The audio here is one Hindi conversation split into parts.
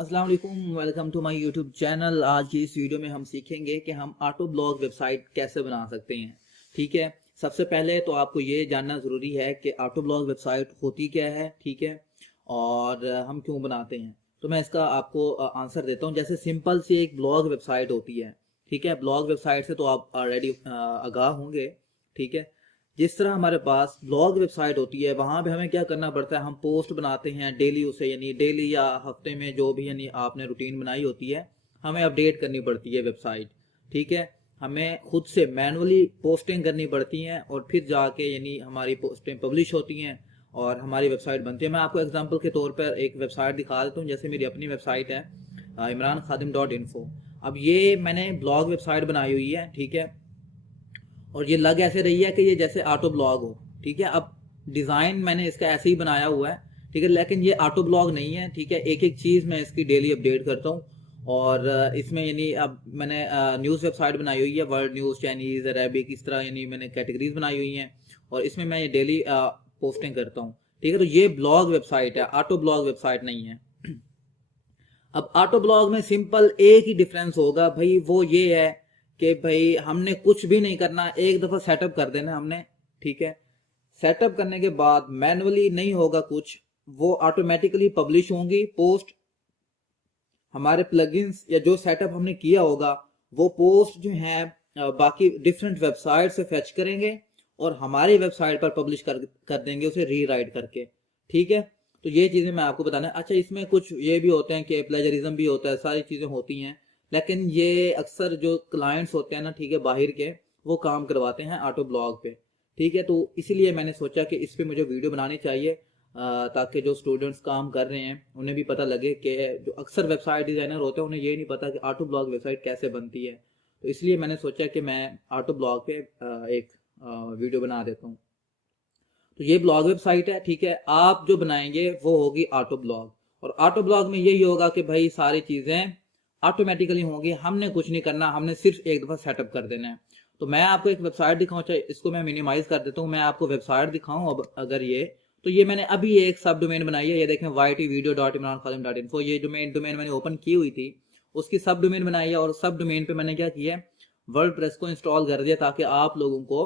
अस्सलाम वालेकुम, welcome to my YouTube channel. आज की इस वीडियो में हम सीखेंगे कि हम ऑटो ब्लॉग वेबसाइट कैसे बना सकते हैं। ठीक है, सबसे पहले तो आपको ये जानना ज़रूरी है कि ऑटो ब्लॉग वेबसाइट होती क्या है। ठीक है, और हम क्यों बनाते हैं। तो मैं इसका आपको आंसर देता हूँ। जैसे सिंपल सी एक ब्लॉग वेबसाइट होती है। ठीक है, ब्लॉग वेबसाइट से तो आप ऑलरेडी आगाह होंगे। ठीक है, जिस तरह हमारे पास ब्लॉग वेबसाइट होती है वहाँ पे हमें क्या करना पड़ता है, हम पोस्ट बनाते हैं डेली, उसे यानी डेली या हफ्ते में जो भी यानी आपने रूटीन बनाई होती है हमें अपडेट करनी पड़ती है वेबसाइट। ठीक है, हमें खुद से मैनुअली पोस्टिंग करनी पड़ती हैं और फिर जाके यानी हमारी पोस्टें पब्लिश होती हैं और हमारी वेबसाइट बनती है। मैं आपको एग्जांपल के तौर पर एक वेबसाइट दिखा देता हूँ। जैसे मेरी अपनी वेबसाइट है imranKhadim.info। अब ये मैंने ब्लॉग वेबसाइट बनाई हुई है। ठीक है, और ये लग ऐसे रही है कि ये जैसे ऑटो ब्लॉग हो। ठीक है, अब डिज़ाइन मैंने इसका ऐसे ही बनाया हुआ है। ठीक है, लेकिन ये ऑटो ब्लॉग नहीं है। ठीक है, एक एक चीज़ मैं इसकी डेली अपडेट करता हूँ। और इसमें यानी अब मैंने न्यूज़ वेबसाइट बनाई हुई है, वर्ल्ड न्यूज़, चाइनीज़, अरेबिक, इस तरह यानी मैंने कैटेगरीज बनाई हुई हैं और इसमें मैं ये डेली पोस्टिंग करता हूँ। ठीक है, तो ये ब्लॉग वेबसाइट है, ऑटो ब्लॉग वेबसाइट नहीं है। अब ऑटो ब्लॉग में सिंपल एक ही डिफरेंस होगा भाई, वो ये है कि भाई हमने कुछ भी नहीं करना, एक दफा सेटअप कर देना हमने। ठीक है, सेटअप करने के बाद मैनुअली नहीं होगा कुछ, वो ऑटोमेटिकली पब्लिश होंगी पोस्ट। हमारे प्लगइन्स या जो सेटअप हमने किया होगा वो पोस्ट जो है बाकी डिफरेंट वेबसाइट से फेच करेंगे और हमारी वेबसाइट पर पब्लिश कर देंगे उसे रीराइट करके। ठीक है, तो ये चीज़ें मैं आपको बताना है। अच्छा, इसमें कुछ ये भी होते हैं कि प्लेजरिज्म भी होता है, सारी चीज़ें होती हैं, लेकिन ये अक्सर जो क्लाइंट्स होते हैं ना, ठीक है, बाहर के, वो काम करवाते हैं ऑटो ब्लॉग पे। ठीक है, तो इसीलिए मैंने सोचा कि इस पर मुझे वीडियो बनानी चाहिए ताकि जो स्टूडेंट्स काम कर रहे हैं उन्हें भी पता लगे कि जो अक्सर वेबसाइट डिज़ाइनर होते हैं उन्हें ये नहीं पता कि ऑटो ब्लॉग वेबसाइट कैसे बनती है। तो इसलिए मैंने सोचा कि मैं ऑटो ब्लॉग पे एक वीडियो बना देता हूँ। तो ये ब्लॉग वेबसाइट है। ठीक है, आप जो बनाएंगे वो होगी ऑटो ब्लॉग, और ऑटो ब्लॉग में यही होगा कि भाई सारी चीज़ें ऑटोमेटिकली होंगी, हमने कुछ नहीं करना, हमने सिर्फ एक दफ़ा सेटअप कर देना है। तो मैं आपको एक वेबसाइट दिखाऊँ, चाहे इसको मैं मिनिमाइज कर देता हूँ, मैं आपको वेबसाइट दिखाऊँ। अब अगर ये, तो ये मैंने अभी एक सब डोमेन बनाई है, ये देखें ytvideo.imrankhadim.info। ये डोमेन मैंने ओपन की हुई थी, उसकी सब डोमेन बनाई है और सब डोमेन पे मैंने क्या किया है, वर्डप्रेस को इंस्टॉल कर दिया ताकि आप लोगों को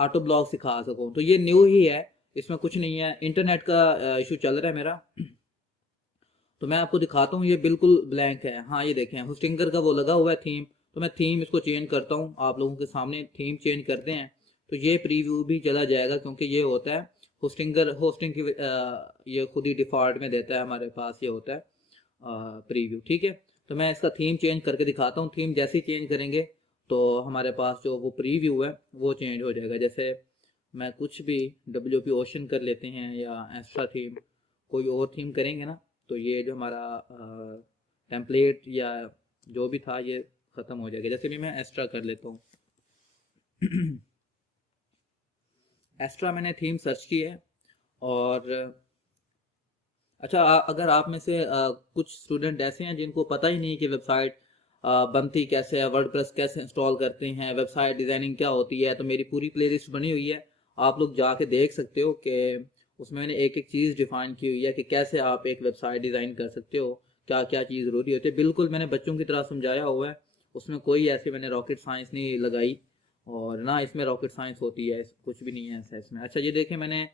ऑटो ब्लॉग सिखा सकूं। तो ये न्यू ही है, इसमें कुछ नहीं है, इंटरनेट का इशू चल रहा है मेरा। तो मैं आपको दिखाता हूँ, ये बिल्कुल ब्लैंक है। हाँ, ये देखें, होस्टिंगर का वो लगा हुआ है थीम। तो मैं थीम इसको चेंज करता हूँ, आप लोगों के सामने थीम चेंज करते हैं तो ये प्रीव्यू भी चला जाएगा, क्योंकि ये होता है होस्टिंग की ये खुद ही डिफॉल्ट में देता है हमारे पास, ये होता है प्रीव्यू। ठीक है, तो मैं इसका थीम चेंज करके दिखाता हूँ। थीम जैसे ही चेंज करेंगे तो हमारे पास जो वो प्रीव्यू है वो चेंज हो जाएगा। जैसे मैं कुछ भी WP ओशन कर लेते हैं या एक्स्ट्रा थीम, कोई और थीम करेंगे ना, तो ये जो हमारा टेम्पलेट या जो भी था ये ख़त्म हो जाएगा। जैसे भी मैं एक्स्ट्रा कर लेता हूँ एक्स्ट्रा मैंने थीम सर्च की है। और अच्छा, अगर आप में से कुछ स्टूडेंट ऐसे हैं जिनको पता ही नहीं कि वेबसाइट बनती कैसे है, वर्डप्रेस कैसे इंस्टॉल करते हैं, वेबसाइट डिज़ाइनिंग क्या होती है, तो मेरी पूरी प्लेलिस्ट बनी हुई है, आप लोग जाके देख सकते हो कि उसमें मैंने एक एक चीज़ डिफाइन की हुई है कि कैसे आप एक वेबसाइट डिज़ाइन कर सकते हो, क्या क्या चीज़ ज़रूरी होती है। बिल्कुल मैंने बच्चों की तरह समझाया हुआ है, उसमें कोई ऐसे मैंने रॉकेट साइंस नहीं लगाई और ना इसमें रॉकेट साइंस होती है, कुछ भी नहीं है ऐसा इसमें। अच्छा, ये देखें, मैंने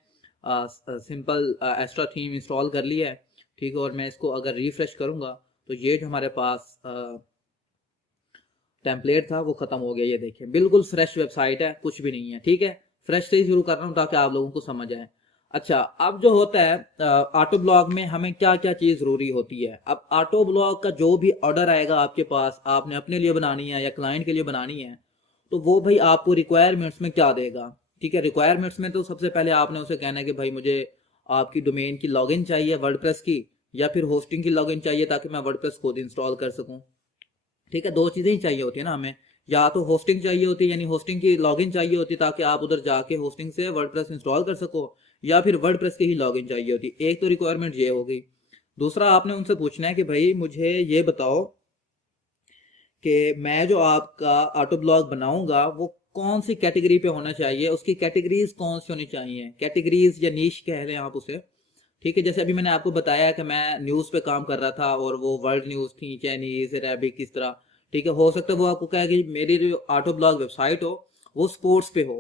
सिंपल एक्स्ट्रा थीम इंस्टॉल कर लिया है। ठीक है, और मैं इसको अगर रिफ्रेश करूंगा तो ये जो हमारे पास टेम्पलेट था वो खत्म हो गया। ये देखिए, बिल्कुल फ्रेश वेबसाइट है, कुछ भी नहीं है। ठीक है, फ्रेश से ही शुरू कर रहा हूँ ताकि आप लोगों को समझ आए। अच्छा, अब जो होता है ऑटो ब्लॉग में हमें क्या क्या चीज़ ज़रूरी होती है। अब ऑटो ब्लॉग का जो भी ऑर्डर आएगा आपके पास, आपने अपने लिए बनानी है या क्लाइंट के लिए बनानी है, तो वो भाई आपको रिक्वायरमेंट्स में क्या देगा। ठीक है, रिक्वायरमेंट्स में तो सबसे पहले आपने उसे कहना है कि भाई मुझे आपकी डोमेन की लॉगिन चाहिए वर्डप्रेस की, या फिर होस्टिंग की लॉगिन चाहिए ताकि मैं वर्डप्रेस खुद इंस्टॉल कर सकूं। ठीक है, दो चीज़ें ही चाहिए होती है ना हमें, या तो होस्टिंग चाहिए होती है यानी होस्टिंग की लॉगिन चाहिए होती है ताकि आप उधर जाके होस्टिंग से वर्डप्रेस इंस्टॉल कर सको, या फिर वर्डप्रेस की ही लॉगिन चाहिए होती है। एक तो रिक्वायरमेंट ये हो गई। दूसरा, आपने उनसे पूछना है कि भाई मुझे ये बताओ कि मैं जो आपका ऑटो ब्लॉग बनाऊंगा वो कौन सी कैटेगरी पे होना चाहिए, उसकी कैटेगरीज कौन सी होनी चाहिए, कैटेगरीज या नीश कह लें आप उसे। ठीक है। जैसे अभी मैंने आपको बताया कि मैं न्यूज़ पे काम कर रहा था और वो वर्ल्ड न्यूज़ थी, चाइनीज, अरेबिक, किस तरह। ठीक है, हो सकता है वो आपको कहे कि मेरी जो ऑटो ब्लॉग वेबसाइट हो वो स्पोर्ट्स पे हो,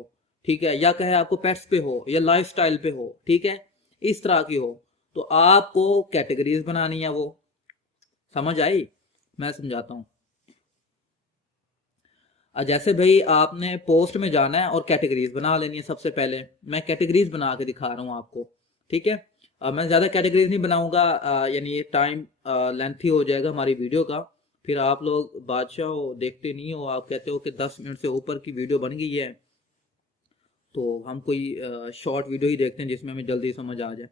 ठीक है, या कहे आपको पेट्स पे हो या लाइफस्टाइल पे हो, ठीक है, इस तरह की हो। तो आपको कैटेगरीज बनानी है, वो समझ आई? मैं समझाता हूँ। जैसे भाई आपने पोस्ट में जाना है और कैटेगरीज बना लेनी है। सबसे पहले मैं कैटेगरीज बना के दिखा रहा हूँ आपको, ठीक है। मैं ज़्यादा कैटेगरीज नहीं बनाऊंगा, यानी टाइम लेंथी हो जाएगा हमारी वीडियो का। फिर आप लोग बादशाह हो, देखते नहीं हो, आप कहते हो कि 10 मिनट से ऊपर की वीडियो बन गई है, तो हम कोई शॉर्ट वीडियो ही देखते हैं जिसमें हमें जल्दी समझ आ जाए।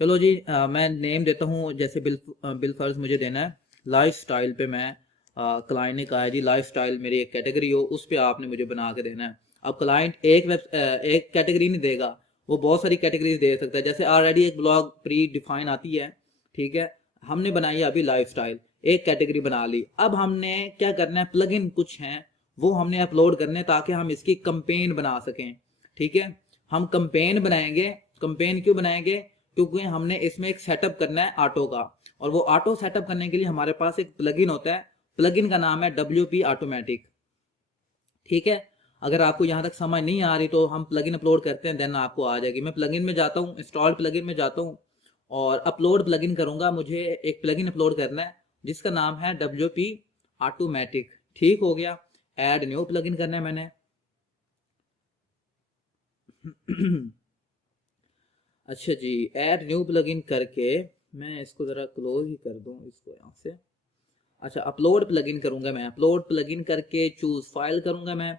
चलो जी, मैं नेम देता हूँ। जैसे बिल फर्ज मुझे देना है लाइफ स्टाइल पे। मैं क्लाइंट ने कहा है जी लाइफ स्टाइल मेरी एक कैटेगरी हो, उस पर आपने मुझे बना के देना है। अब क्लाइंट एक कैटेगरी नहीं देगा, वो बहुत सारी कैटेगरीज दे सकता है। जैसे ऑलरेडी एक ब्लॉग प्री डिफाइन आती है, ठीक है, हमने बनाई है अभी लाइफ स्टाइल, एक कैटेगरी बना ली। अब हमने क्या करना है, प्लगइन कुछ हैं वो हमने अपलोड करने ताकि हम इसकी कंपेन बना सकें, ठीक है। हम कंपेन बनाएंगे। कंपेन क्यों बनाएंगे? क्योंकि हमने इसमें एक सेटअप करना है ऑटो का, और वो ऑटो सेटअप करने के लिए हमारे पास एक प्लगइन होता है। प्लगइन का नाम है WP ऑटोमेटिक, ठीक है। अगर आपको यहां तक समझ नहीं आ रही तो हम प्लगइन अपलोड करते हैं, देन आपको आ जाएगी। मैं प्लगइन में जाता हूँ, इंस्टॉल प्लगइन में जाता हूँ और अपलोड प्लगइन करूंगा। मुझे एक प्लगइन अपलोड करना है जिसका नाम है WP ऑटोमेटिक, ठीक हो गया। ऐड न्यू प्लगइन करना है मैंने। अच्छा जी, ऐड न्यू प्लगइन करके मैं इसको ज़रा क्लोज ही कर दूं इसको यहाँ से। अच्छा, अपलोड प्लगइन करूंगा मैं। अपलोड प्लगइन करके चूज फाइल करूंगा मैं।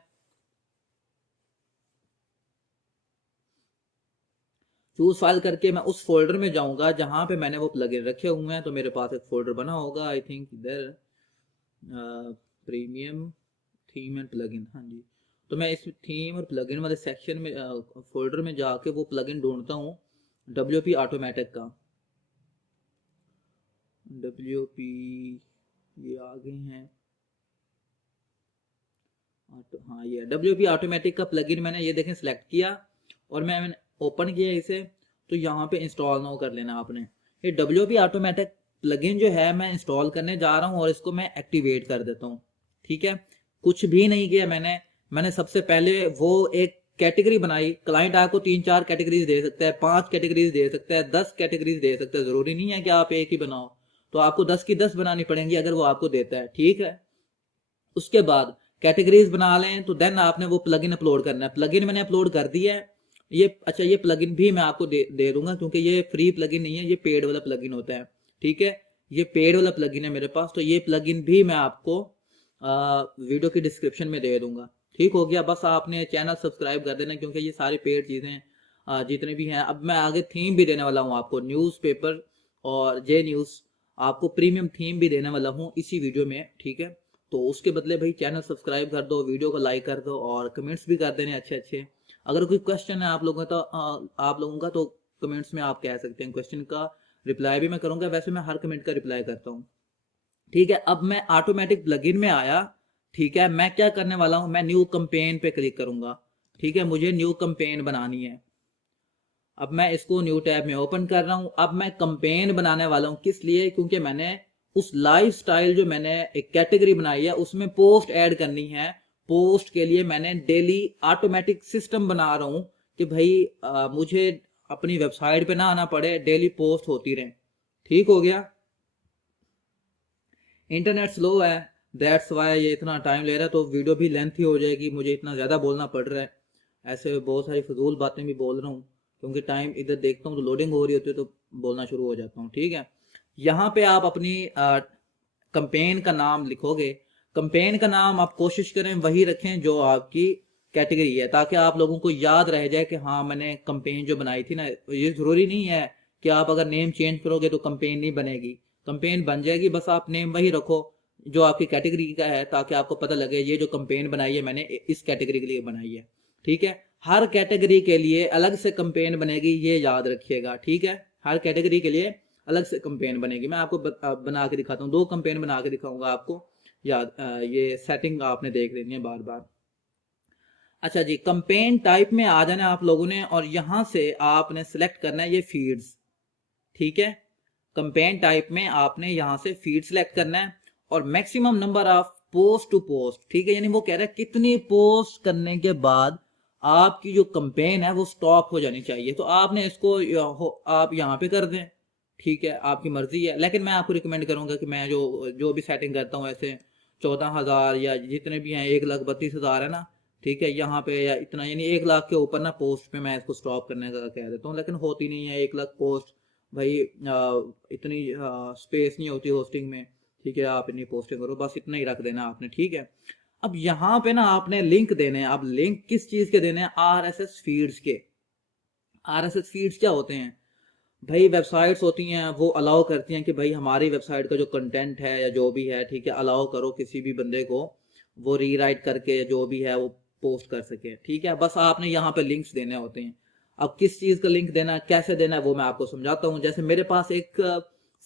चूज फाइल करके मैं उस फोल्डर में जाऊंगा जहां पे मैंने वो प्लगइन रखे हुए हैं। तो मेरे पास एक फोल्डर बना होगा, आई थिंक इधर, प्रीमियम थीम एंड प्लगइन, हाँ जी। तो मैं इस थीम और प्लगइन वाले सेक्शन में, फोल्डर में जाके वो प्लगइन ढूंढता हूँ WP ऑटोमेटिक का। WP ये आ गए हैं, हाँ ये WP ऑटोमेटिक का प्लगइन मैंने ये देखें सिलेक्ट किया और मैंने ओपन किया इसे। तो यहाँ पे इंस्टॉल नाउ कर लेना आपने। ये WP ऑटोमेटिक प्लगइन जो है मैं इंस्टॉल करने जा रहा हूँ और इसको मैं एक्टिवेट कर देता हूँ, ठीक है। कुछ भी नहीं किया मैंने सबसे पहले वो एक कैटेगरी बनाई। क्लाइंट आपको 3-4 कैटेगरीज दे सकता है, 5 कैटेगरीज दे सकता है, 10 कैटेगरीज दे सकता है, जरूरी नहीं है कि आप एक ही बनाओ। तो आपको 10 की 10 बनानी पड़ेंगी अगर वो आपको देता है, ठीक है। उसके बाद कैटेगरीज बना लें तो देन आपने वो प्लगइन अपलोड करना है। प्लगइन मैंने अपलोड कर दिया है ये। अच्छा, ये प्लगइन भी मैं आपको दे दूंगा क्योंकि ये फ्री प्लगइन नहीं है, ये पेड वाला प्लगइन होता है, ठीक है। ये पेड वाला प्लगइन है मेरे पास, तो ये प्लगइन भी मैं आपको वीडियो की डिस्क्रिप्शन में दे दूंगा, ठीक हो गया। बस आपने चैनल सब्सक्राइब कर देना क्योंकि ये सारी पेड चीज़ें जितने भी हैं। अब मैं आगे थीम भी देने वाला हूँ आपको, न्यूज़पेपर और जे न्यूज़ आपको प्रीमियम थीम भी देने वाला हूँ इसी वीडियो में, ठीक है। तो उसके बदले भाई चैनल सब्सक्राइब कर दो, वीडियो को लाइक कर दो और कमेंट्स भी कर देने अच्छे अच्छे। अगर कोई क्वेश्चन है आप लोगों का तो कमेंट्स में आप कह सकते हैं। क्वेश्चन का रिप्लाई भी मैं करूंगा, वैसे मैं हर कमेंट का रिप्लाई करता हूँ, ठीक है। अब मैं ऑटोमेटिक प्लगइन में आया, ठीक है। मैं क्या करने वाला हूँ, मैं न्यू कंपेन पे क्लिक करूंगा, ठीक है। मुझे न्यू कंपेन बनानी है। अब मैं इसको न्यू टैब में ओपन कर रहा हूं। अब मैं कंपेन बनाने वाला हूं, किस लिए? क्योंकि मैंने उस लाइफ स्टाइल जो मैंने एक कैटेगरी बनाई है उसमें पोस्ट ऐड करनी है। पोस्ट के लिए मैंने डेली ऑटोमेटिक सिस्टम बना रहा हूं कि भाई मुझे अपनी वेबसाइट पे ना आना पड़े, डेली पोस्ट होती रहे, ठीक हो गया। इंटरनेट स्लो है, दैट्स वाई ये इतना टाइम ले रहा है, तो वीडियो भी लेंथी हो जाएगी, मुझे इतना ज़्यादा बोलना पड़ रहा है। ऐसे बहुत सारी फजूल बातें भी बोल रहा हूँ क्योंकि टाइम इधर देखता हूँ तो लोडिंग हो रही होती है तो बोलना शुरू हो जाता हूँ, ठीक है। यहाँ पे आप अपनी कंपेन का नाम लिखोगे। कंपेन का नाम आप कोशिश करें वही रखें जो आपकी कैटेगरी है, ताकि आप लोगों को याद रह जाए कि हाँ मैंने कंपेन जो बनाई थी ना। ये जरूरी नहीं है कि आप अगर नेम चेंज करोगे तो कंपेन नहीं बनेगी, कंपेन बन जाएगी। बस आप नेम वही रखो जो आपकी कैटेगरी का है, ताकि आपको पता लगे ये जो कंपेन बनाई है मैंने इस कैटेगरी के लिए बनाई है, ठीक है। हर कैटेगरी के लिए अलग से कंपेन बनेगी, ये याद रखिएगा, ठीक है। हर कैटेगरी के लिए अलग से कंपेन बनेगी। मैं आपको बना के दिखाता हूँ, 2 कंपेन बना के दिखाऊंगा आपको। याद ये सेटिंग आपने देख लेनी है बार बार। अच्छा जी, कंपेन टाइप में आ जाना आप लोगों ने और यहां से आपने सिलेक्ट करना है ये फीड्स, ठीक है। कंपेन टाइप में आपने यहाँ से फीड सेलेक्ट करना है और maximum number of post to post, ठीक है, यानी वो कह रहा है कितनी पोस्ट करने के बाद आपकी जो कंपेन है वो स्टॉप हो जानी चाहिए। तो आपने इसको आप यहाँ पे कर दें, ठीक है, आपकी मर्जी है। लेकिन मैं आपको रिकमेंड करूंगा कि मैं जो भी सेटिंग करता हूँ ऐसे 14,000 या जितने भी हैं 1,32,000 है ना, ठीक है, यहाँ पे या इतना यानी 1 लाख के ऊपर ना पोस्ट पे मैं इसको स्टॉप करने का कह देता हूँ। लेकिन होती नहीं है 1 लाख पोस्ट भाई, इतनी स्पेस नहीं होती होस्टिंग में, ठीक है, आप इतनी पोस्टिंग करो, बस इतना ही रख देना आपने, ठीक है। अब यहाँ पे ना आपने लिंक देने हैं। अब लिंक किस चीज के देने हैं? RSS फीड्स के। RSS फीड्स क्या होते हैं भाई? वेबसाइट्स होती हैं वो अलाउ करती हैं कि भाई हमारी वेबसाइट का जो कंटेंट है या जो भी है, ठीक है, अलाउ करो किसी भी बंदे को वो रीराइट करके जो भी है वो पोस्ट कर सके, ठीक है। बस आपने यहाँ पे लिंक्स देने होते हैं। अब किस चीज का लिंक देना, कैसे देना है, वो मैं आपको समझाता हूँ। जैसे मेरे पास एक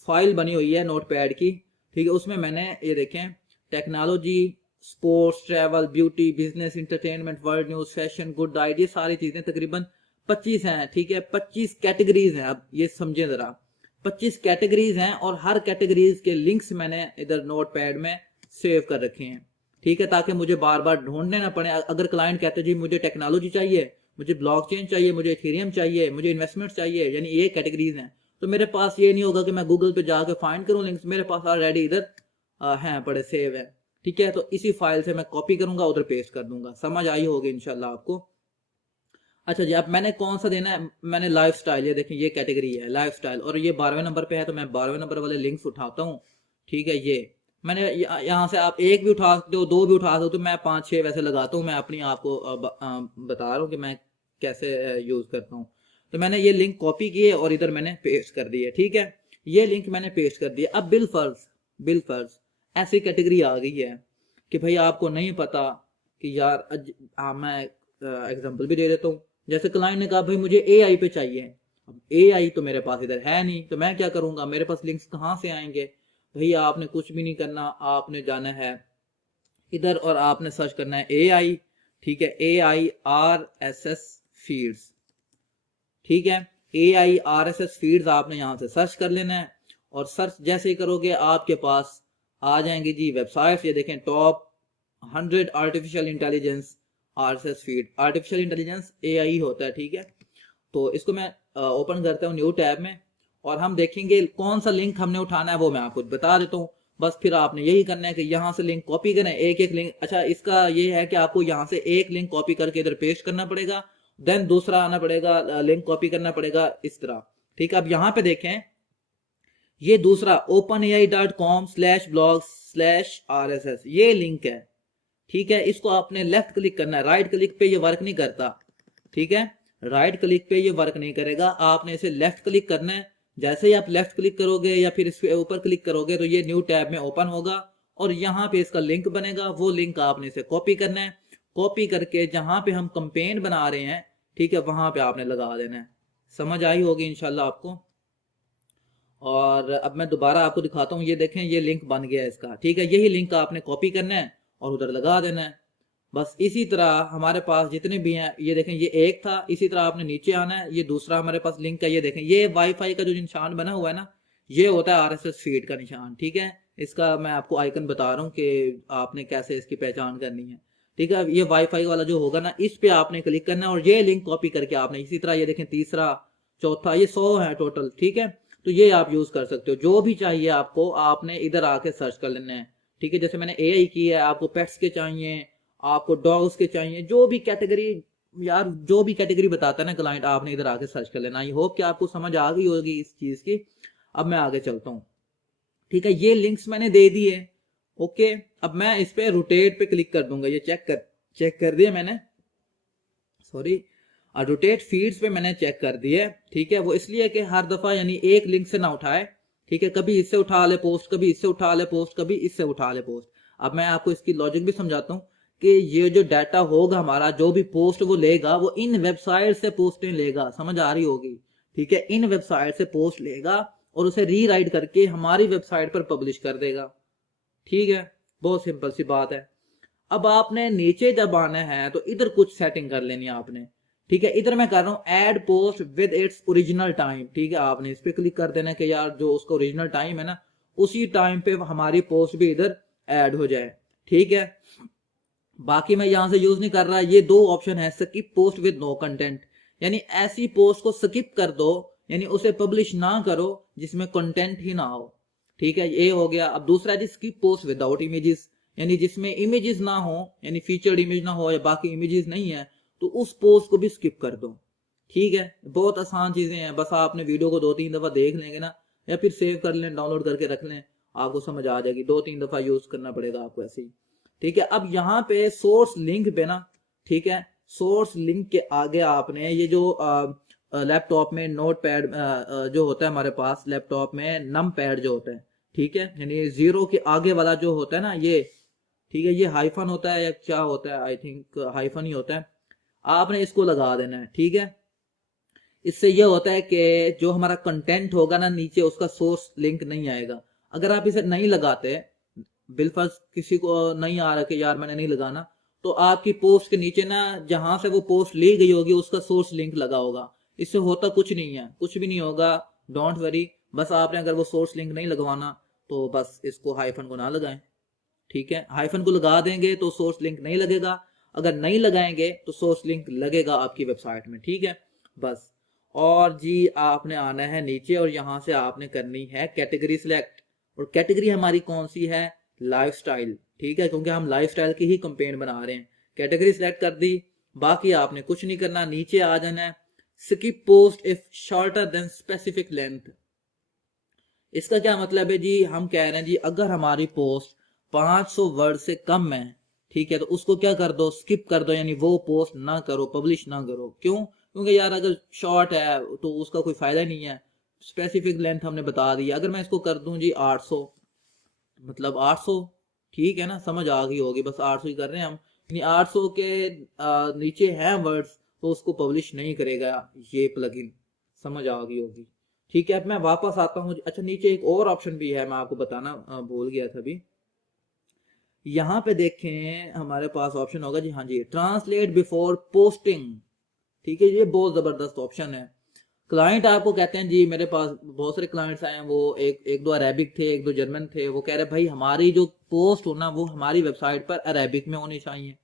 फाइल बनी हुई है नोटपैड की, ठीक है, उसमें मैंने ये देखें technology, sports, travel, beauty, business, entertainment, world news, fashion, good diet, ये सारी चीजें तकरीबन 25 हैं, ठीक है, 25 कैटेगरीज हैं। अब ये समझे जरा, 25 कैटेगरीज हैं और हर कैटेगरीज के लिंक्स मैंने इधर नोटपैड में सेव कर रखे हैं, ठीक है, ताकि मुझे बार बार ढूंढने ना पड़े। अगर क्लाइंट कहते जी मुझे टेक्नोलॉजी चाहिए, मुझे ब्लॉकचेन चाहिए, मुझे इथेरियम चाहिए, मुझे इन्वेस्टमेंट चाहिए, यानी ये कैटेगरीज हैं, तो मेरे पास ये नहीं होगा कि मैं गूगल पे जाके फाइंड करूं लिंक्स, मेरे पास ऑलरेडी इधर हैं, पड़े सेव है, ठीक है। तो इसी फाइल से मैं कॉपी करूंगा, उधर पेस्ट कर दूंगा। समझ आई होगी इंशाल्लाह आपको। अच्छा जी, अब मैंने कौन सा देना है? मैंने लाइफ स्टाइल, ये देखें ये कैटेगरी है लाइफ स्टाइल और ये 12वें नंबर पे है, तो मैं 12वें नंबर वाले लिंक्स उठाता हूँ, ठीक है। ये मैंने यहाँ से आप एक भी उठा सकते हो, दो भी उठा सकते हो, मैं 5-6 वैसे लगाता हूँ। मैं अपनी आपको बता रहा हूँ कि मैं कैसे यूज करता हूँ। तो मैंने ये लिंक कॉपी किए और इधर मैंने पेस्ट कर दिए, ठीक है, ये लिंक मैंने पेस्ट कर दिया। अब बिल फर्ज ऐसी कैटेगरी आ गई है कि भाई आपको नहीं पता कि यार मैं एग्जाम्पल भी दे देता हूँ। जैसे क्लाइंट ने कहा भाई मुझे AI पे चाहिए, अब AI तो मेरे पास इधर है नहीं, तो मैं क्या करूंगा? मेरे पास लिंक्स कहाँ से आएंगे? भैया आपने कुछ भी नहीं करना, आपने जाना है इधर और आपने सर्च करना है AI, ठीक है, AI RSS फीड्स, ठीक है, AI RSS फीड्स आपने यहाँ से सर्च कर लेना है। और सर्च जैसे ही करोगे आपके पास आ जाएंगे जी वेबसाइट्स। ये देखें top 100 artificial intelligence RSS feed. Artificial intelligence AI होता है, ठीक है। तो इसको मैं ओपन करता हूँ न्यू टैब में और हम देखेंगे कौन सा लिंक हमने उठाना है, वो मैं आपको बता देता हूँ। बस फिर आपने यही करना है कि यहाँ से लिंक कॉपी करें, एक एक लिंक। अच्छा, इसका ये है कि आपको यहाँ से एक लिंक कॉपी करके इधर पेस्ट करना पड़ेगा, देन दूसरा आना पड़ेगा, लिंक कॉपी करना पड़ेगा, इस तरह, ठीक है। अब यहाँ पे देखें ये दूसरा openai.com/blog/RSS ये लिंक है, ठीक है। इसको आपने लेफ्ट क्लिक करना है, राइट क्लिक पे ये वर्क नहीं करता, ठीक है, राइट क्लिक पे ये वर्क नहीं करेगा, आपने इसे लेफ्ट क्लिक करना है। जैसे ही आप लेफ्ट क्लिक करोगे या फिर इसके ऊपर क्लिक करोगे तो ये न्यू टैब में ओपन होगा और यहाँ पे इसका लिंक बनेगा। वो लिंक आपने इसे कॉपी करना है, कॉपी करके जहां पे हम कंपेन बना रहे हैं, ठीक है, वहां पे आपने लगा देना है। समझ आई होगी इंशाल्लाह आपको। और अब मैं दोबारा आपको दिखाता हूँ, ये देखें ये लिंक बन गया है इसका, ठीक है। यही लिंक आपने कॉपी करना है और उधर लगा देना है। बस इसी तरह हमारे पास जितने भी हैं, ये देखें ये एक था, इसी तरह आपने नीचे आना है, ये दूसरा हमारे पास लिंक है। ये देखें ये वाईफाई का जो निशान बना हुआ है ना, ये होता है RSS फीड का निशान, ठीक है। इसका मैं आपको आइकन बता रहा हूँ कि आपने कैसे इसकी पहचान करनी है, ठीक है। ये वाईफाई वाला जो होगा ना, इस पे आपने क्लिक करना है और ये लिंक कॉपी करके आपने इसी तरह, ये देखें तीसरा, चौथा, ये 100 है टोटल, ठीक है। तो ये आप यूज कर सकते हो, जो भी चाहिए आपको आपने इधर आके सर्च कर लेना है, ठीक है। जैसे मैंने AI की है, आपको पेट्स के चाहिए, आपको डॉग्स के चाहिए, जो भी कैटेगरी, यार जो भी कैटेगरी बताता है ना क्लाइंट, आपने इधर आके सर्च कर लेना। आई होप कि आपको समझ आ गई होगी इस चीज की। अब मैं आगे चलता हूँ, ठीक है। ये लिंक्स मैंने दे दिए, ओके। अब मैं इस पे रोटेट पे क्लिक कर दूंगा, ये चेक कर दिया मैंने, सॉरी, रोटेट फीड्स पे मैंने चेक कर दिया, ठीक है। वो इसलिए कि हर दफा यानी एक लिंक से ना उठाए, ठीक है, कभी इससे उठा ले पोस्ट, कभी इससे उठा ले पोस्ट, कभी इससे उठा ले पोस्ट। अब मैं आपको इसकी लॉजिक भी समझाता हूँ कि ये जो डाटा होगा हमारा, जो भी पोस्ट वो लेगा, वो इन वेबसाइट से पोस्टें लेगा, समझ आ रही होगी, ठीक है। इन वेबसाइट से पोस्ट लेगा और उसे रीराइट करके हमारी वेबसाइट पर पब्लिश कर देगा, ठीक है। बहुत सिंपल सी बात है। अब आपने नीचे जब आना है तो इधर कुछ सेटिंग कर लेनी है आपने, ठीक है, इधर मैं कर रहा हूँ add post with its original time. ठीक है, आपने इस पे क्लिक कर देना कि यार जो उसका ओरिजिनल टाइम है ना, उसी टाइम पे हमारी पोस्ट भी इधर ऐड हो जाए। ठीक है, बाकी मैं यहां से यूज नहीं कर रहा। ये दो ऑप्शन है, skip post with no content, यानी ऐसी पोस्ट को स्किप कर दो, यानी उसे पब्लिश ना करो जिसमें कंटेंट ही ना हो। ठीक है, ये हो गया। अब दूसरा है स्किप पोस्ट विदाउट इमेजेस, यानी जिसमें इमेजेस ना हो, यानी फीचर्ड इमेज ना हो या बाकी इमेजेस नहीं है, तो उस पोस्ट को भी स्किप कर दो। ठीक है, बहुत आसान चीजें हैं, बस आपने वीडियो को 2-3 दफा देख लेंगे ना, या फिर सेव कर लें, डाउनलोड करके रख लें, आपको समझ आ जाएगी। 2-3 दफा यूज करना पड़ेगा आपको ऐसे ही। ठीक है, अब यहाँ पे सोर्स लिंक पे ना, ठीक है, सोर्स लिंक के आगे आपने ये जो लैपटॉप में नोट पैड जो होता है हमारे पास, लैपटॉप में नम पैड जो होता है, ठीक है, यानी 0 के आगे वाला जो होता है ना ये, ठीक है, ये हाइफन होता है या क्या होता है, आई थिंक हाइफन ही होता है, आपने इसको लगा देना है। ठीक है, इससे ये होता है कि जो हमारा कंटेंट होगा ना नीचे, उसका सोर्स लिंक नहीं आएगा। अगर आप इसे नहीं लगाते, बिलफर्ज किसी को नहीं आ रहा कि यार मैंने नहीं लगाना, तो आपकी पोस्ट के नीचे ना जहां से वो पोस्ट ली गई होगी उसका सोर्स लिंक लगा होगा। इससे होता कुछ नहीं है, कुछ भी नहीं होगा, डोंट वरी। बस आपने अगर वो सोर्स लिंक नहीं लगवाना तो बस इसको हाइफन को ना लगाएं। ठीक है, हाइफन को लगा देंगे तो सोर्स लिंक नहीं लगेगा, अगर नहीं लगाएंगे तो सोर्स लिंक लगेगा आपकी वेबसाइट में। ठीक है, बस। और जी आपने आना है नीचे और यहां से आपने करनी है कैटेगरी सिलेक्ट, और कैटेगरी हमारी कौन सी है, लाइफस्टाइल। ठीक है, क्योंकि हम लाइफस्टाइल की ही कंपेन बना रहे हैं। कैटेगरी सिलेक्ट कर दी, बाकी आपने कुछ नहीं करना, नीचे आ जाना है। Skip post if shorter than specific length. इसका क्या मतलब है जी, हम कह रहे हैं जी अगर हमारी पोस्ट 500 वर्ड से कम है, ठीक है, तो उसको क्या कर दो, स्किप कर दो, यानी वो पोस्ट ना करो, पब्लिश ना करो। क्यों? क्योंकि यार अगर शॉर्ट है तो उसका कोई फायदा नहीं है। स्पेसिफिक लेंथ हमने बता दी, अगर मैं इसको कर दूं जी 800, मतलब 800, ठीक है ना, समझ आ गई होगी, बस 800 ही कर रहे हैं हम, यानी 800 के नीचे हैं वर्ड्स तो उसको पब्लिश नहीं करेगा ये प्लगइन, समझ आ गई होगी। ठीक है, अब मैं वापस आता हूँ। अच्छा, नीचे एक और ऑप्शन भी है, मैं आपको बताना भूल गया था अभी। यहाँ पे देखें हमारे पास ऑप्शन होगा जी, हाँ जी, ट्रांसलेट बिफोर पोस्टिंग। ठीक है, ये बहुत जबरदस्त ऑप्शन है। क्लाइंट आपको कहते हैं जी, मेरे पास बहुत सारे क्लाइंट्स आए हैं, वो एक दो अरेबिक थे, एक दो जर्मन थे, वो कह रहे भाई हमारी जो पोस्ट हो ना वो हमारी वेबसाइट पर अरेबिक में होनी चाहिए।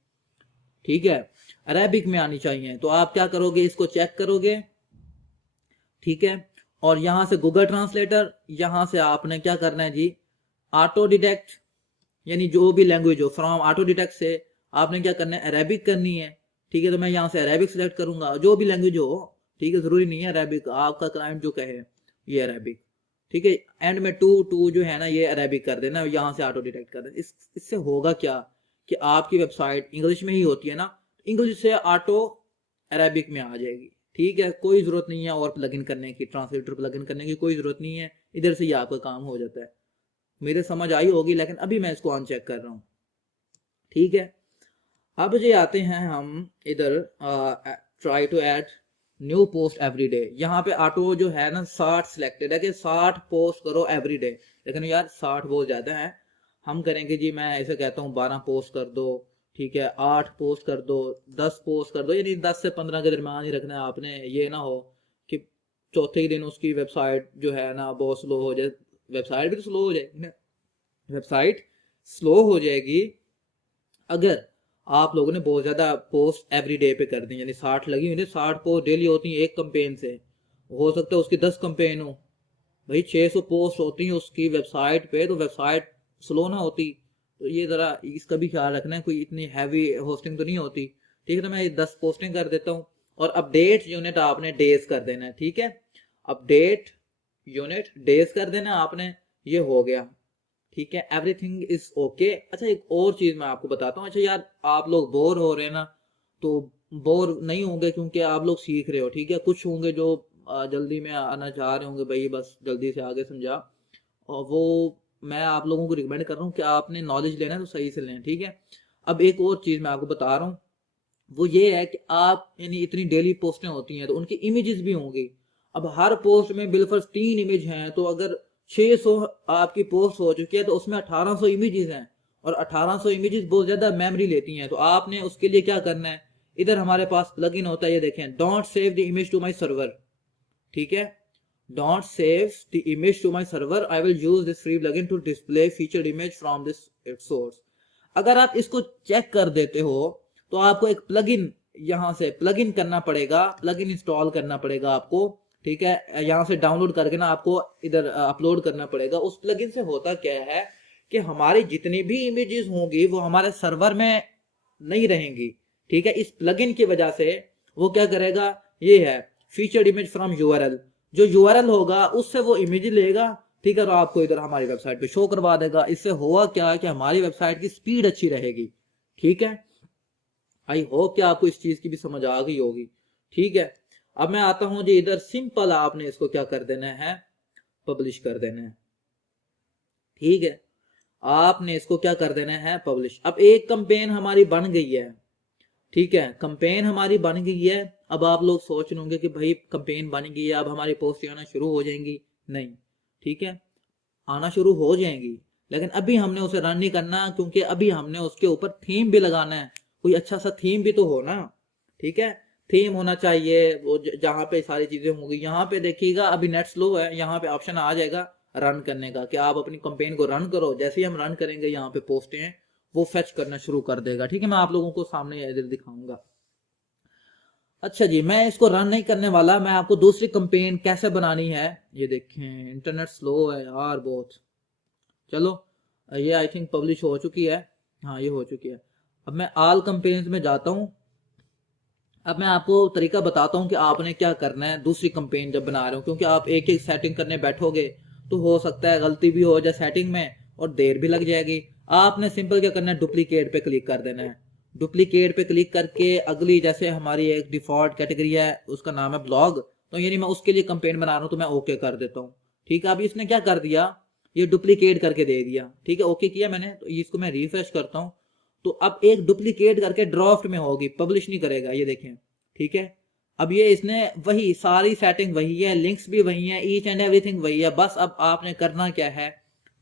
ठीक है, अरेबिक में आनी चाहिए। तो आप क्या करोगे, इसको चेक करोगे, ठीक है, और यहां से गूगल ट्रांसलेटर, यहां से आपने क्या करना है जी, ऑटो डिटेक्ट, यानी जो भी लैंग्वेज हो, फ्रॉम ऑटो डिटेक्ट से आपने क्या करना है, अरेबिक करनी है। ठीक है, तो मैं यहाँ से अरेबिक सिलेक्ट करूंगा, जो भी लैंग्वेज हो। ठीक है, जरूरी नहीं है अरेबिक, आपका क्लाइंट जो कहे ये अरेबिक। ठीक है, एंड में टू जो है ना ये अरेबिक कर देना, यहाँ से ऑटो डिटेक्ट कर देना। इससे होगा क्या कि आपकी वेबसाइट इंग्लिश में ही होती है ना, इंग्लिश से ऑटो अरेबिक में आ जाएगी। ठीक है, कोई जरूरत नहीं है और प्लगइन करने की, ट्रांसलेटर प्लगइन करने की कोई जरूरत नहीं है, इधर से ही आपका काम हो जाता है। मेरे समझ आई होगी, लेकिन अभी मैं इसको अनचेक कर रहा हूँ। ठीक है, अब ये आते हैं हम इधर, try to add new post every day. यहाँ पे ऑटो जो है ना 60 सिलेक्टेड है कि 60 पोस्ट करो एवरी डे, लेकिन यार 60 बहुत ज्यादा है। हम करेंगे जी, मैं ऐसे कहता हूँ 12 पोस्ट कर दो, ठीक है, 8 पोस्ट कर दो, 10 पोस्ट कर दो, यानी 10 से 15 के दरमियान ही रखना है आपने। ये ना हो कि चौथे ही दिन उसकी वेबसाइट जो है ना बहुत स्लो हो जाए। वेबसाइट भी तो स्लो हो जाएगी ना, वेबसाइट स्लो हो जाएगी अगर आप लोगों ने बहुत ज्यादा पोस्ट एवरी डे पे कर दी, यानी 60 लगी हुई, 60 पोस्ट डेली होती है एक कंपेन से, हो सकता है उसकी 10 कंपेन हो, भाई 600 पोस्ट होती है उसकी वेबसाइट पे, तो वेबसाइट स्लो ना होती। तो ये जरा इसका भी ख्याल रखना है, कोई इतनी हैवी होस्टिंग तो नहीं होती। ठीक है, तो मैं 10 पोस्टिंग कर देता हूँ, और अपडेट यूनिट आपने डेज कर देना है। ठीक है, अपडेट यूनिट डेज कर देना आपने, ये हो गया। ठीक है, एवरीथिंग इज ओके। अच्छा, एक और चीज मैं आपको बताता हूँ। अच्छा यार, आप लोग बोर हो रहे हैं ना, तो बोर नहीं होंगे क्योंकि आप लोग सीख रहे हो। ठीक है, कुछ होंगे जो जल्दी में आना चाह रहे होंगे, भाई बस जल्दी से आगे समझा, और वो मैं आप लोगों को रिकमेंड कर रहा हूँ कि आपने नॉलेज लेना है तो सही से लें। ठीक है, अब एक और चीज मैं आपको बता रहा हूँ, वो ये है कि आप, यानी इतनी डेली पोस्टें होती हैं तो उनकी इमेजेस भी होंगी। अब हर पोस्ट में बिलफर्ज 3 इमेज हैं, तो अगर 600 आपकी पोस्ट हो चुकी है तो उसमें 1800 इमेजेस हैं, और 1800 इमेजेस बहुत ज्यादा मेमोरी लेती हैं। तो आपने उसके लिए क्या करना है, इधर हमारे पास प्लगइन होता है, ये देखें, don't save the image to my server, ठीक है, don't save the image to my server, I will use this free plugin to display featured image from this source. अगर आप इसको चेक कर देते हो तो आपको एक प्लगइन यहाँ से प्लगइन करना पड़ेगा, प्लगइन इंस्टॉल करना पड़ेगा आपको, ठीक है, यहाँ से डाउनलोड करके ना आपको इधर अपलोड करना पड़ेगा। उस प्लगइन से होता क्या है कि हमारी जितनी भी इमेजेस होंगी वो हमारे सर्वर में नहीं रहेंगी, ठीक है। इस प्लगइन की वजह से वो क्या करेगा, ये है फीचर्ड इमेज फ्रॉम यूआरएल, जो यूआरएल होगा उससे वो इमेज लेगा, ठीक है, और आपको इधर हमारी वेबसाइट पे शो करवा देगा। इससे हुआ क्या है कि हमारी वेबसाइट की स्पीड अच्छी रहेगी, ठीक है। आई होप कि आपको इस चीज की भी समझ आ गई होगी, ठीक है। अब मैं आता हूं जी इधर, सिंपल आपने इसको क्या कर देना है, पब्लिश कर देना है, ठीक है, आपने इसको क्या कर देना है, पब्लिश। अब एक कैंपेन हमारी बन गई है, ठीक है, कैंपेन हमारी बन गई है। अब आप लोग सोच रहे कि भाई कैंपेन बन गई है, अब हमारी पोस्ट आना शुरू हो जाएंगी, नहीं, ठीक है, आना शुरू हो जाएंगी, लेकिन अभी हमने उसे रन नहीं करना, क्योंकि अभी हमने उसके ऊपर थीम भी लगाना है, कोई अच्छा सा थीम भी तो हो ना, ठीक है, थीम होना चाहिए वो जहाँ पे सारी चीजें होंगी। यहाँ पे देखिएगा अभी नेट स्लो है, यहाँ पे ऑप्शन आ जाएगा रन करने का कि आप अपनी कैंपेन को रन करो। जैसे ही हम रन करेंगे यहाँ पे पोस्टें हैं वो फेच करना शुरू कर देगा, ठीक है। मैं आप लोगों को सामने इधर दिखाऊंगा। अच्छा जी, मैं इसको रन नहीं करने वाला, मैं आपको दूसरी कैंपेन कैसे बनानी है, ये देखें, इंटरनेट स्लो है यार बहुत। चलो ये आई थिंक पब्लिश हो चुकी है, हाँ ये हो चुकी है। अब मैं ऑल कैंपेन्स में जाता हूँ। अब मैं आपको तरीका बताता हूँ कि आपने क्या करना है दूसरी कैंपेन जब बना रहे हो, क्योंकि आप एक एक सेटिंग करने बैठोगे तो हो सकता है गलती भी हो जाए सेटिंग में और देर भी लग जाएगी। आपने सिंपल क्या करना है, डुप्लीकेट पे क्लिक कर देना है। डुप्लीकेट पे क्लिक करके अगली, जैसे हमारी एक डिफॉल्ट कैटेगरी है उसका नाम है ब्लॉग, तो यानी मैं उसके लिए कैंपेन बना रहा हूँ तो मैं ओके कर देता हूँ, ठीक है। अब इसने क्या कर दिया, ये डुप्लीकेट करके दे दिया, ठीक है, ओके किया मैंने, तो इसको मैं रिफ्रेश करता हूँ तो अब एक डुप्लीकेट करके ड्राफ्ट में होगी, पब्लिश नहीं करेगा, ये देखें, ठीक है। अब ये इसने वही सारी सेटिंग वही है, लिंक्स भी वही है, ईच एंड एवरीथिंग वही है। बस अब आपने करना क्या है,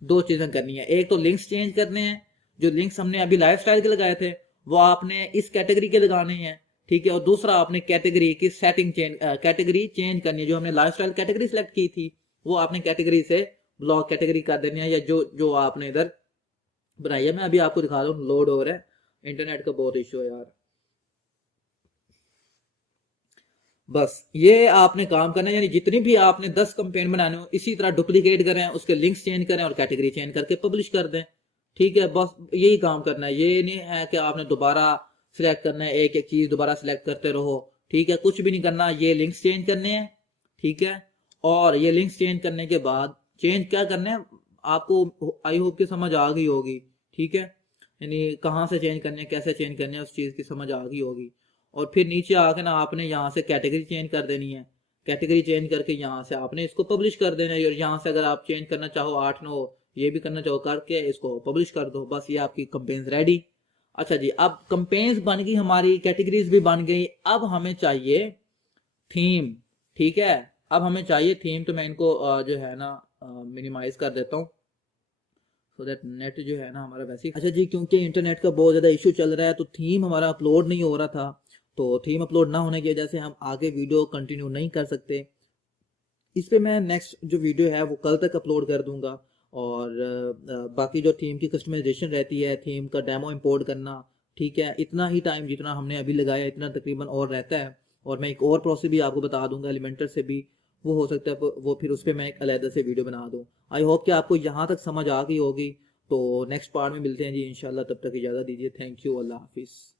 दो चीजें करनी है। एक तो लिंक्स चेंज करने हैं, जो लिंक्स हमने अभी लाइफस्टाइल के लगाए थे वो आपने इस कैटेगरी के लगाने हैं, ठीक है। और दूसरा आपने कैटेगरी की सेटिंग चेंज, कैटेगरी चेंज करनी है। जो हमने लाइफस्टाइल कैटेगरी सेलेक्ट की थी वो आपने कैटेगरी से ब्लॉग कैटेगरी कर देनी है, या जो जो आपने इधर बनाई है। मैं अभी आपको दिखा रहा हूँ, लोड हो रहा है, इंटरनेट का बहुत इश्यू है यार। बस ये आपने काम करना है, यानी जितनी भी आपने 10 कैंपेन बनाने हो इसी तरह डुप्लीकेट करें, उसके लिंक्स चेंज करें और कैटेगरी चेंज करके पब्लिश कर दें, ठीक है। बस यही काम करना है, ये नहीं है कि आपने दोबारा सिलेक्ट करना है, एक एक चीज दोबारा सिलेक्ट करते रहो, ठीक है, कुछ भी नहीं करना। ये लिंक्स चेंज करने हैं, ठीक है, और ये लिंक्स चेंज करने के बाद चेंज क्या करना है आपको, आई होप की समझ आ गई होगी, ठीक है, यानी कहाँ से चेंज करने हैं, कैसे चेंज करने हैं, उस चीज की समझ आ गई होगी। और फिर नीचे आके ना आपने यहाँ से कैटेगरी चेंज कर देनी है, कैटेगरी चेंज करके यहाँ से आपने इसको पब्लिश कर देना है। और यहाँ से अगर आप चेंज करना चाहो 8-9 ये भी करना चाहो करके इसको पब्लिश कर दो, बस ये आपकी कैंपेन्स रेडी। अच्छा जी, अब कैंपेन्स बन गई हमारी, कैटेगरीज भी बन गई, अब हमें चाहिए थीम, ठीक है। अब हमें चाहिए थीम, तो मैं इनको जो है ना मिनिमाइज कर देता हूँ सो दैट नेट जो है ना हमारा वैसे। अच्छा जी, क्योंकि इंटरनेट का बहुत ज़्यादा इशू चल रहा है तो थीम हमारा अपलोड नहीं हो रहा था, तो थीम अपलोड ना होने की वजह से हम आगे वीडियो कंटिन्यू नहीं कर सकते। इस पे मैं नेक्स्ट जो वीडियो है वो कल तक अपलोड कर दूंगा। और बाकी जो थीम की कस्टमाइजेशन रहती है, थीम का डेमो इंपोर्ट करना, ठीक है, इतना ही टाइम जितना हमने अभी लगाया इतना तकरीबन और रहता है। और मैं एक और प्रोसेस भी आपको बता दूंगा एलिमेंटर से भी, वो हो सकता है वो फिर उस पर मैं एक अलग से वीडियो बना दूँ। आई होप कि आपको यहाँ तक समझ आ गई होगी। तो नेक्स्ट पार्ट में मिलते हैं जी इंशाल्लाह, तब तक इजाज़त दीजिए। थैंक यू, अल्लाह हाफिज़।